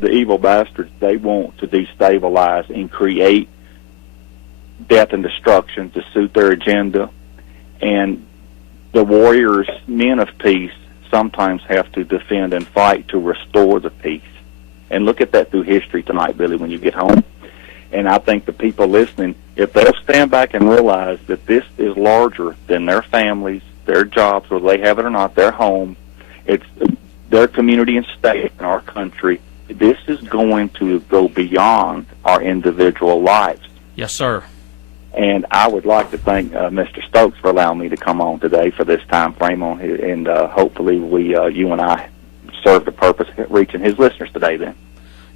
the evil bastards, they want to destabilize and create death and destruction to suit their agenda. And the warriors, men of peace, sometimes have to defend and fight to restore the peace. And look at that through history tonight, Billy, when you get home. And I think the people listening, if they'll stand back and realize that this is larger than their families, their jobs, whether they have it or not, their home, it's their community and state in our country, this is going to go beyond our individual lives. Yes, sir. And I would like to thank Mr. Stokes for allowing me to come on today for this time frame on here, and hopefully you and I serve the purpose of reaching his listeners today then.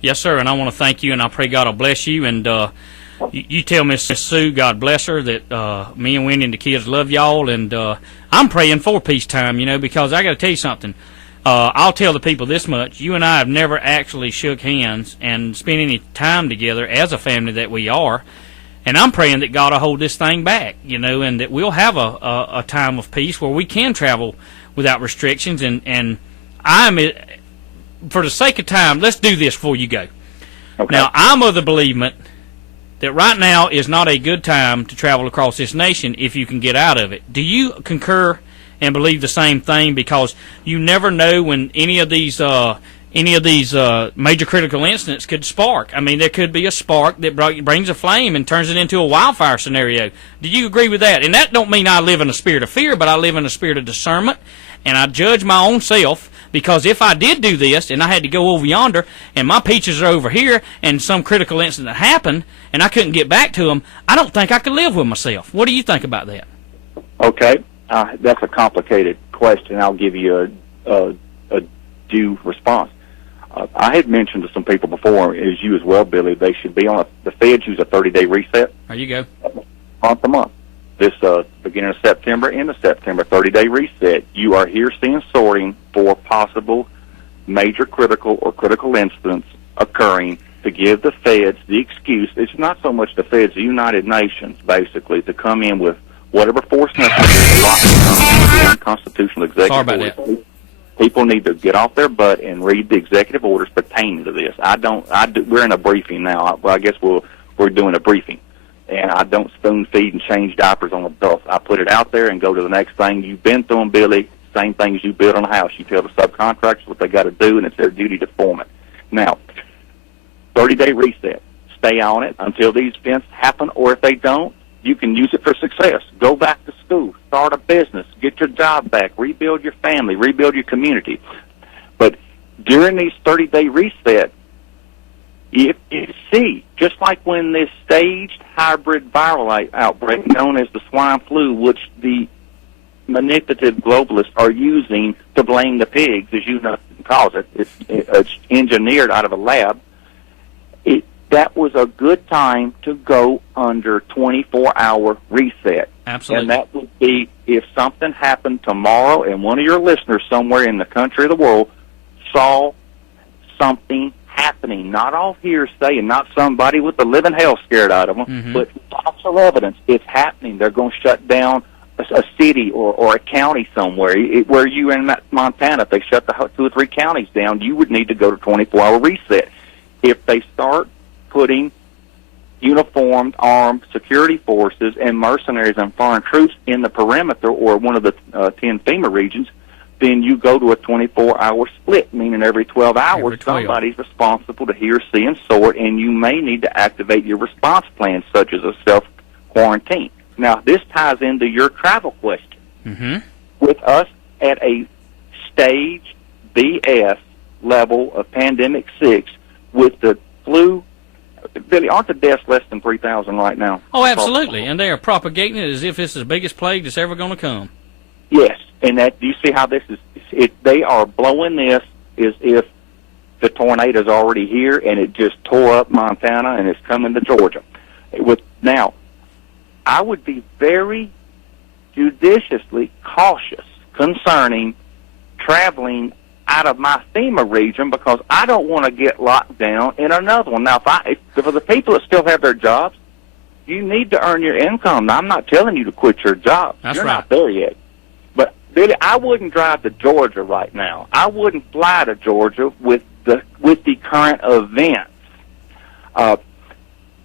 Yes, sir, and I want to thank you, and I pray God will bless you, and you tell Miss Sue, God bless her, that me and Wendy and the kids love y'all, and I'm praying for peacetime, because I got to tell you something. I'll tell the people this much. You and I have never actually shook hands and spent any time together as a family that we are. And I'm praying that God will hold this thing back, and that we'll have a time of peace where we can travel without restrictions. And I'm, for the sake of time, let's do this before you go. Okay. Now, I'm of the believement that right now is not a good time to travel across this nation if you can get out of it. Do you concur and believe the same thing? Because you never know when any of these major critical incidents could spark. I mean, there could be a spark that brings a flame and turns it into a wildfire scenario. Do you agree with that? And that don't mean I live in a spirit of fear, but I live in a spirit of discernment, and I judge my own self, because if I did do this and I had to go over yonder and my peaches are over here and some critical incident happened and I couldn't get back to them, I don't think I could live with myself. What do you think about that? Okay. That's a complicated question. I'll give you a due response. I had mentioned to some people before, as you as well, Billy, they should be on the feds use a 30-day reset. There you go. Month to month. This beginning of September, end of September, 30-day reset. You are here seeing sorting for possible major critical or critical incidents occurring to give the feds the excuse. It's not so much the feds, the United Nations, basically, to come in with whatever force necessary to lock down unconstitutional executive orders. That. People need to get off their butt and read the executive orders pertaining to this. We're in a briefing now. I guess we're doing a briefing, and I don't spoon feed and change diapers on adults. I put it out there and go to the next thing. You've been through them, Billy. Same thing as you build on a house. You tell the subcontractors what they got to do, and it's their duty to form it. Now, 30-day reset. Stay on it until these events happen, or if they don't, you can use it for success. Go back to school, start a business, get your job back, rebuild your family, rebuild your community. But during these 30-day resets, if you see, just like when this staged hybrid viral outbreak known as the swine flu, which the manipulative globalists are using to blame the pigs, as you know, cause it, it's engineered out of a lab, that was a good time to go under 24-hour reset. Absolutely. And that would be if something happened tomorrow and one of your listeners somewhere in the country or the world saw something happening, not all hearsay and not somebody with the living hell scared out of them, but lots of evidence it's happening. They're going to shut down a city or a county somewhere. Where you in Montana, if they shut the 2 or 3 counties down, you would need to go to 24-hour reset. If they start putting uniformed, armed security forces and mercenaries and foreign troops in the perimeter or one of the 10 FEMA regions, then you go to a 24-hour split, meaning every 12 hours somebody's responsible to hear, see, and sort, and you may need to activate your response plan, such as a self-quarantine. Now, this ties into your travel question. Mm-hmm. With us at a stage BS level of pandemic 6, with the flu, Billy, aren't the deaths less than 3,000 right now? Oh, absolutely, and they are propagating it as if it's the biggest plague that's ever going to come. Yes, and that, do you see how this is? They are blowing this as if the tornado's already here, and it just tore up Montana, and it's coming to Georgia. Now, I would be very judiciously cautious concerning traveling out of my FEMA region, because I don't want to get locked down in another one. Now, for the people that still have their jobs, you need to earn your income. Now, I'm not telling you to quit your job. That's You're right. not there yet. But, Billy, I wouldn't drive to Georgia right now. I wouldn't fly to Georgia with with the current events.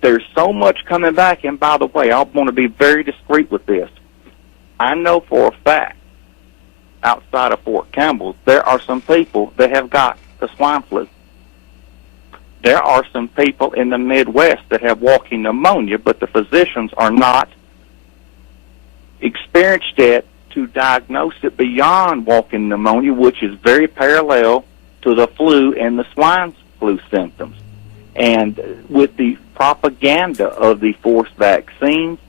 There's so much coming back, and by the way, I want to be very discreet with this. I know for a fact, outside of Fort Campbell, there are some people that have got the swine flu. There are some people in the Midwest that have walking pneumonia, but the physicians are not experienced yet to diagnose it beyond walking pneumonia, which is very parallel to the flu and the swine flu symptoms. And with the propaganda of the forced vaccines,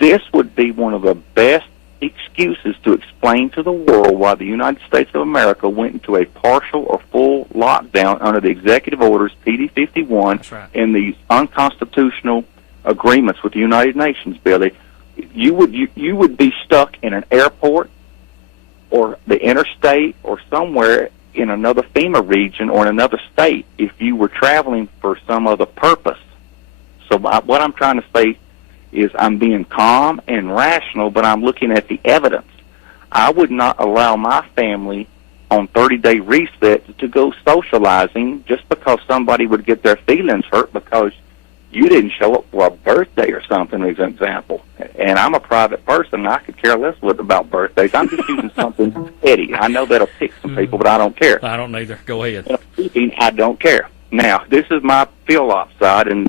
this would be one of the best excuses to explain to the world why the United States of America went into a partial or full lockdown under the executive orders PD 51 and the unconstitutional agreements with the United Nations, Billy. You would be stuck in an airport or the interstate or somewhere in another FEMA region or in another state if you were traveling for some other purpose. So what I'm trying to say is I'm being calm and rational, but I'm looking at the evidence. I would not allow my family on 30-day reset to go socializing just because somebody would get their feelings hurt because you didn't show up for a birthday or something, as an example. And I'm a private person, and I could care less about birthdays. I'm just using something petty. I know that'll pick some people, but I don't care. I don't either. Go ahead. I don't care. Now, this is my feel-off side, and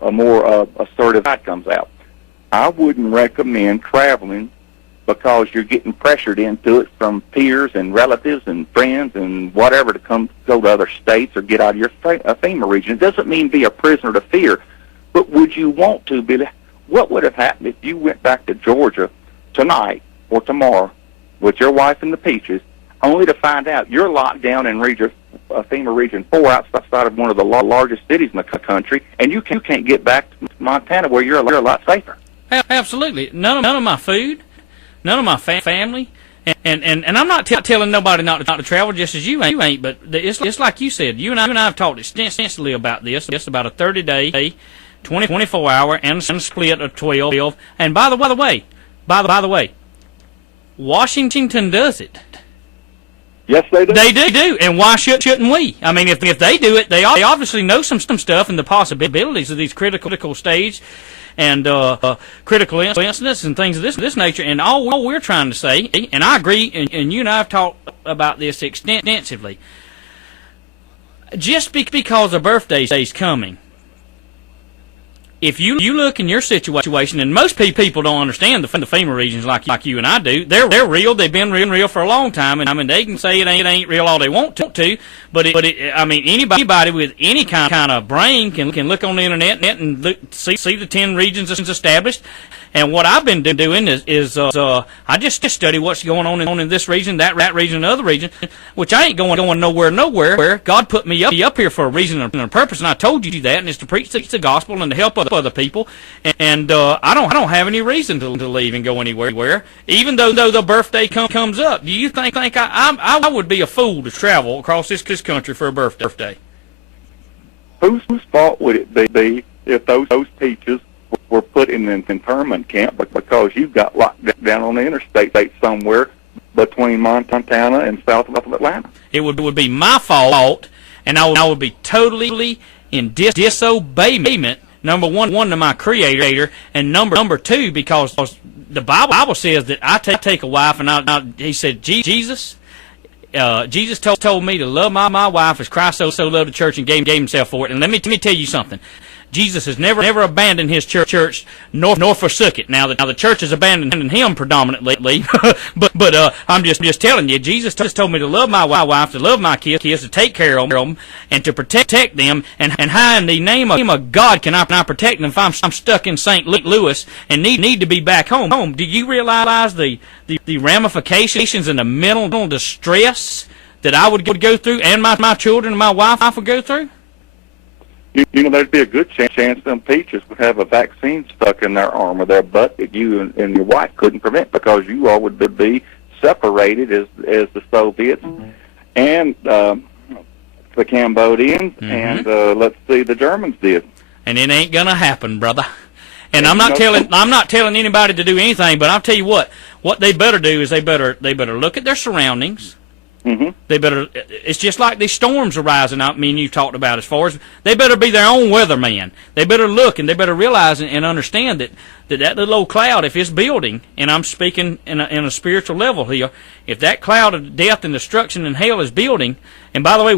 a more assertive side comes out. I wouldn't recommend traveling because you're getting pressured into it from peers and relatives and friends and whatever to go to other states or get out of your FEMA region. It doesn't mean be a prisoner to fear, but would you want to, Billy? What would have happened if you went back to Georgia tonight or tomorrow with your wife and the Peaches, only to find out you're locked down in FEMA Region 4 outside of one of the largest cities in the country, and you can't get back to Montana where you're a lot safer? Absolutely. None of my food, none of my family, and I'm not telling nobody not to travel, just as you ain't. But it's like you said. You and I have talked extensively about this. It's about a 30-day, 24-hour, and a split of 12. And by the way, Washington does it. Yes, they do. They do, and why shouldn't we? I mean, if they do it, they obviously know some stuff and the possibilities of these critical stage and critical incidents and things of this nature. And all we're trying to say, and I agree, and you and I have talked about this extensively, just because a birthday is coming, if you look in your situation, and most people don't understand the FEMA regions like you and I do. They're real. They've been real for a long time, and I mean they can say it ain't real all they want to, but I mean anybody with any kind of brain can look on the internet and see the 10 regions established. And what I've been doing is I just study what's going on in this region, that region, another region, which I ain't going nowhere. God put me up here for a reason and a purpose, and I told you that, and it's to preach the gospel and to help other people. And I don't have any reason to leave and go anywhere, even though the birthday comes up. Do you think I would be a fool to travel across this country for a birthday? Whose fault would it be if those Peaches were put in an internment camp because you got locked down on the interstate somewhere between Montana and south of Atlanta? It would be my fault, and I would be totally in disobeyment. Number one to my Creator, and number two, because the Bible says that I take a wife, and he said Jesus told me to love my wife as Christ so loved the church and gave himself for it. And let me tell you something. Jesus has never abandoned his church nor forsook it. Now the church has abandoned him predominantly, but I'm just telling you, Jesus just told me to love my wife, to love my kids, to take care of them, and to protect them. And how in the name of God can I protect them if I'm stuck in St. Louis and need to be back home? Do you realize the ramifications and the mental distress that I would go through, and my children and my wife would go through? You know, there'd be a good chance them Peaches would have a vaccine stuck in their arm or their butt that you and your wife couldn't prevent because you all would be separated as the Soviets and the Cambodians and let's see, the Germans did. And it ain't gonna happen, brother. And I'm not telling anybody to do anything, but I'll tell you what they better do is they better look at their surroundings. They better. It's just like these storms arising. I mean, you talked about as far as they better be their own weatherman. They better look and they better realize and understand that little old cloud, if it's building, and I'm speaking in a spiritual level here, if that cloud of death and destruction and hell is building, and by the way,